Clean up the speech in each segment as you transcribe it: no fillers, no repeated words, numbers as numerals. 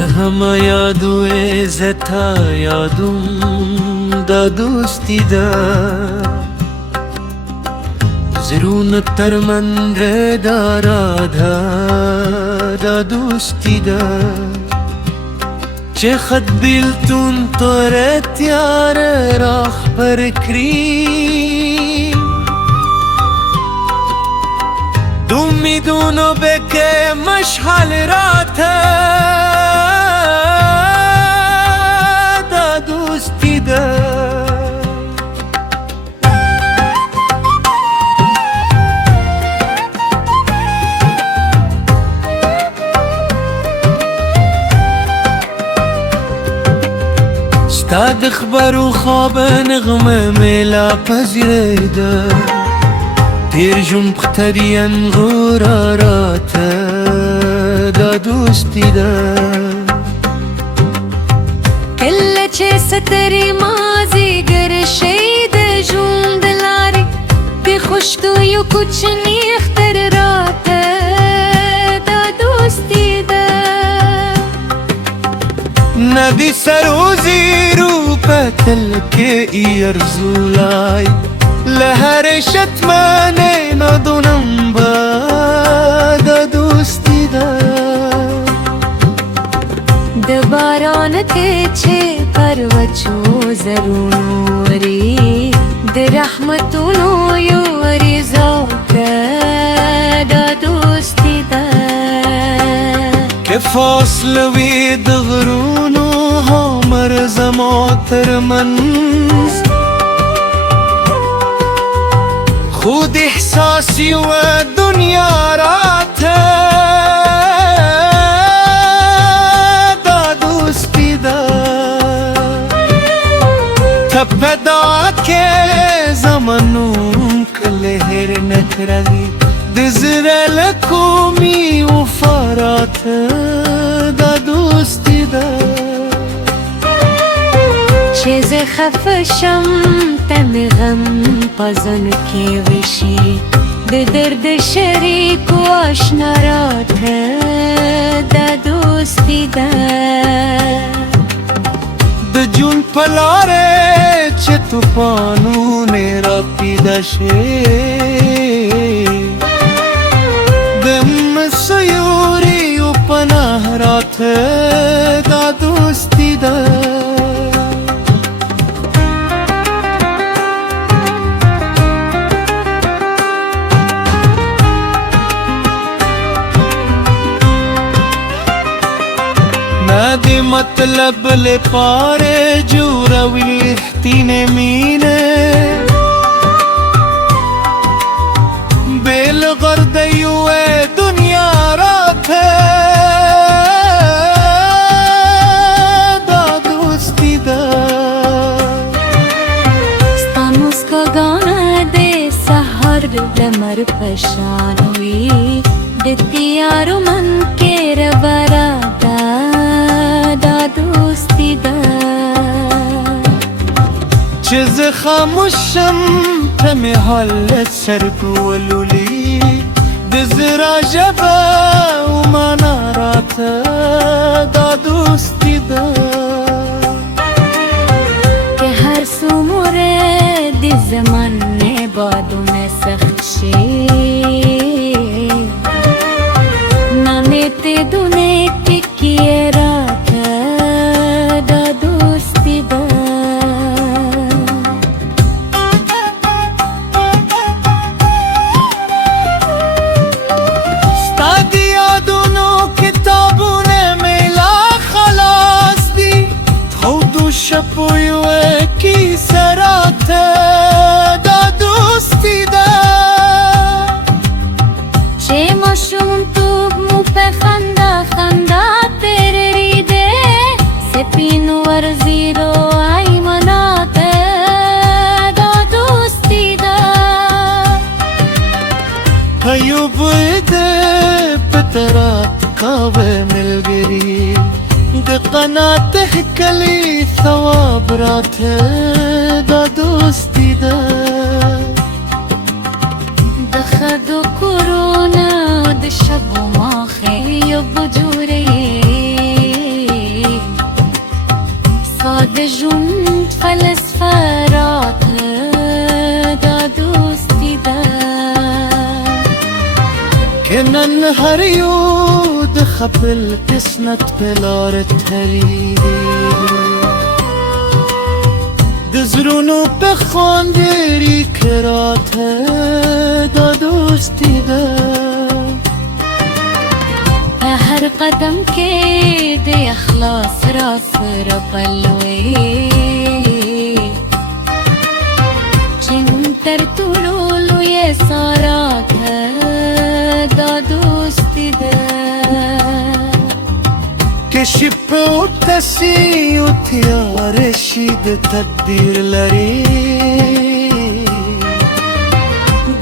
همه یادو زتا یادم دا دوستی دا زرون تر من ره دارد دا دوستی دا چه خد بیلتون طورت یار راخ پر کری دوم میدونو بکه مشحل رات دا دوستی دا ستا د خبر و خواب نغمه میلا پذیره تیر جون بخترین غرارات دا دوستی دا کل چه ستری مازی گر شید جون دلاری بی خوشتویو کچھ نیختر رات دا دوستی دا ندی سروزی رو پتل که ای ارزولای لهر شتمانه ندونم با دا دوستی دا دباران تیچه پروچو زرونوری در رحمتونو یوری زوکه دا دوستی دا که فاصل وی دغرونو همر زماتر من خود احساسی و دنیا رات دا دوستی دا تپدات که زمانون کلهر نکرگی دزر لکومی و فارات دا دوستی دا چیز خفشم تم غم پزن کی وشی د درد شریک و آشنا رات دا دوستی دا د جون پلاره چه توفانونه را پیدا شه دم سیوری و پناه رات دا دوستی دا ندی مطلب لپاره جوروی احتین مینه بیل غردیو دنیا رات دا دوستی دا ستانوس کا گانا دے سہر دمر پشانوی دتیارو من کے ربرا دا دوستی دا چیز خاموشم تم حالت سرگولولی دزرا جبا و منارات دا دوستی دا که هر سو مورد زمان بادون سخشی نمیت دونه که کیه رات دا دوستی دا شپویو کی سرات دا دوستی دا چه مشوم تو مو په خندا خندا تیرے ریده سپینو ورزیرو آئی منات دا دوستی دا ایو بویده پترات کاوه ملگری د قنات کلی ثواب رات دا دوستی دا دخدو کرونا د شب و ماخی یو بجوره دژون فلسفرات دا دوستی دا كنن هريود خبل تسنت بلار تريدي دزرونو بخاندري كرات دا دوستی دا هر قدم کې د اخلاص را سره پلوي چې تر ټولو لوی سارات دا دوستی ده كشف وتسي وتيار شيد تقدير لري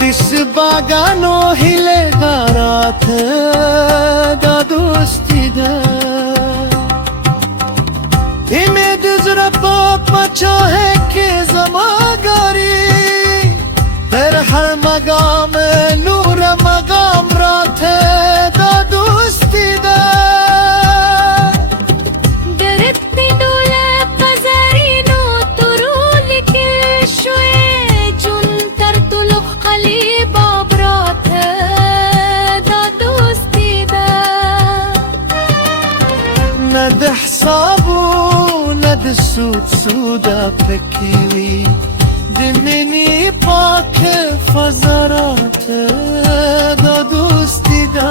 دس باغانو هيله غارات دا دوستی ده امید زرا پاک مچا ہے کہ زماگاری در ہر مقام نور مقام رات دا دوستی ده گرفتی دوله قذرینو ترول که شوی جون تر طلق قلیب آبرات دا دوستی ده ند حسابو ند سود سودا فكيوي دمني باك فزرات دا دوستی دا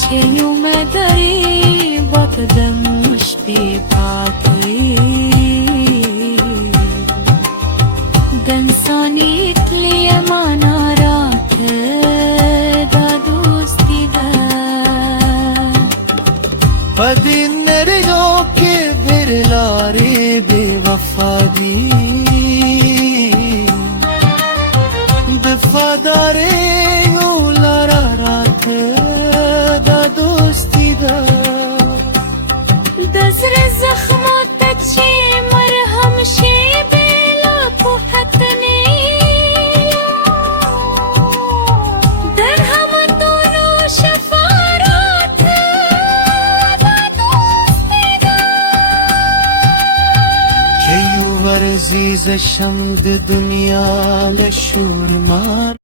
چه یوم داری با قدمش بی پاکی دنسانیت لیه منارات دا دوستی دا بدين نرجو के बिरलारे बेवफादी वफादारे उलारा रात دا دوستی دا دزر زخمات چی مرهم شی بلا پوحتنی در هم دونو شفارات دا دوستی دا كيو ورزيز شمد دنيا لشور مار